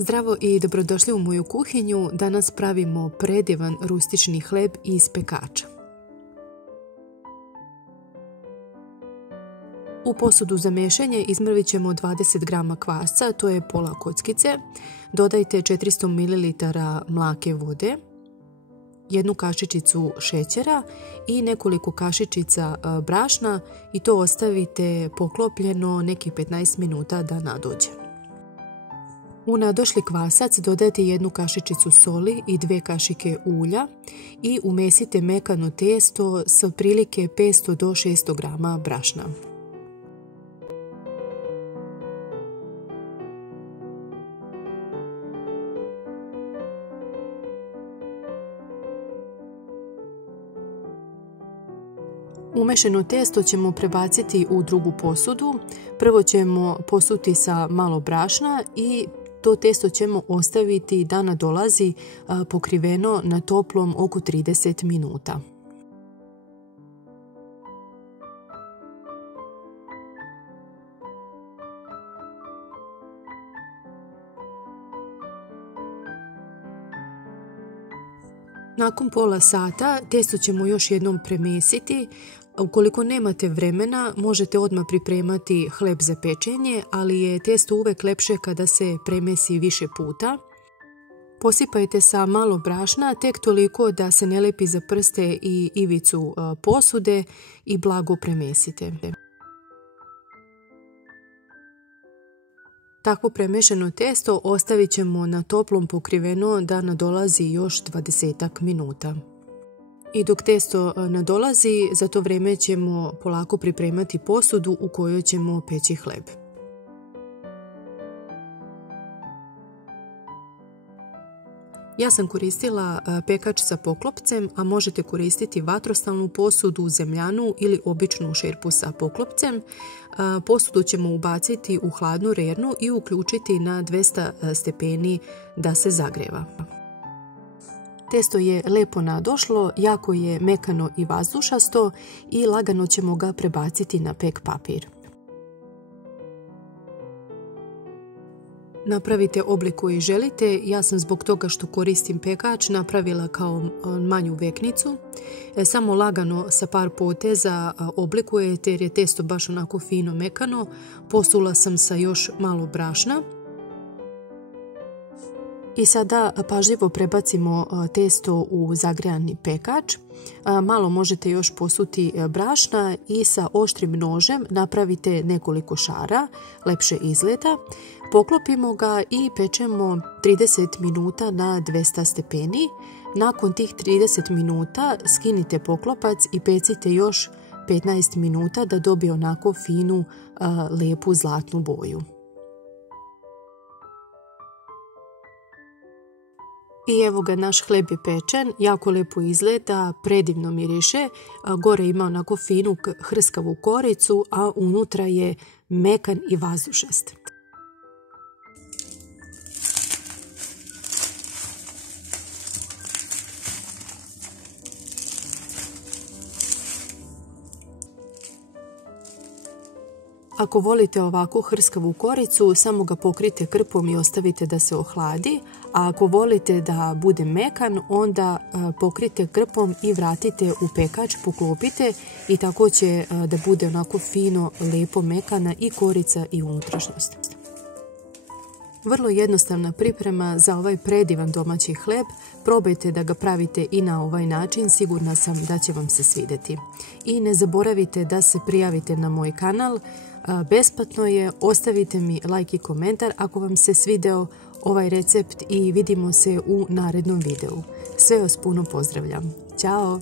Zdravo i dobrodošli u moju kuhinju. Danas pravimo predivan rustični hleb iz pekača. U posudu za mešanje izmrvit ćemo 20 g kvasca, to je pola kockice. Dodajte 400 ml mlake vode, jednu kašičicu šećera i nekoliko kašičica brašna i to ostavite poklopljeno nekih 15 minuta da nadođe. U nadošli kvasac dodajte jednu kašičicu soli i 2 kašike ulja i umesite mekano testo s otprilike 500 do 600 g brašna. Umešano testo ćemo prebaciti u drugu posudu. Prvo ćemo posuti sa malo brašna i to testo ćemo ostaviti da nadolazi pokriveno na toplom oko 30 minuta. Nakon pola sata testo ćemo još jednom premesiti. Ukoliko nemate vremena, možete odmah pripremati hleb za pečenje, ali je testo uvek lepše kada se premesi više puta. Posipajte sa malo brašna, tek toliko da se ne lepi za prste i ivicu posude i blago premesite. Takvo premešano testo ostavit ćemo na toplom pokriveno da nadolazi još 20 minuta. I dok testo nadolazi, za to vrijeme ćemo polako pripremati posudu u kojoj ćemo peći hleb. Ja sam koristila pekač sa poklopcem, a možete koristiti vatrostalnu posudu, zemljanu ili običnu šerpu sa poklopcem. Posudu ćemo ubaciti u hladnu rernu i uključiti na 200 stepeni da se zagreva. Testo je lepo nadošlo, jako je mekano i vazdušasto i lagano ćemo ga prebaciti na pek papir. Napravite oblik koji želite. Ja sam zbog toga što koristim pekač napravila kao manju veknicu. Samo lagano sa par poteza oblikujete jer je testo baš onako fino mekano. Posula sam sa još malo brašna. I sada pažljivo prebacimo testo u zagrijani pekač. Malo možete još posuti brašna i sa oštrim nožem napravite nekoliko šara, lepše izgleda. Poklopimo ga i pečemo 30 minuta na 200 stepeni. Nakon tih 30 minuta skinite poklopac i pecite još 15 minuta da dobije onako finu, lepu zlatnu boju. I evo ga, naš hleb je pečen, jako lepo izgleda, predivno miriše, gore ima onako finu hrskavu koricu, a unutra je mekan i vazdušast. Ako volite ovako hrskavu koricu, samo ga pokrite krpom i ostavite da se ohladi, a ako volite da bude mekan, onda pokrite krpom i vratite u pekač, poklopite i tako će da bude onako fino, lepo mekana i korica i unutrašnjost. Vrlo jednostavna priprema za ovaj predivan domaći hleb. Probajte da ga pravite i na ovaj način, sigurna sam da će vam se svidjeti. I ne zaboravite da se prijavite na moj kanal, besplatno je, ostavite mi like i komentar ako vam se svideo ovaj recept i vidimo se u narednom videu. Sve vas puno pozdravljam. Ćao!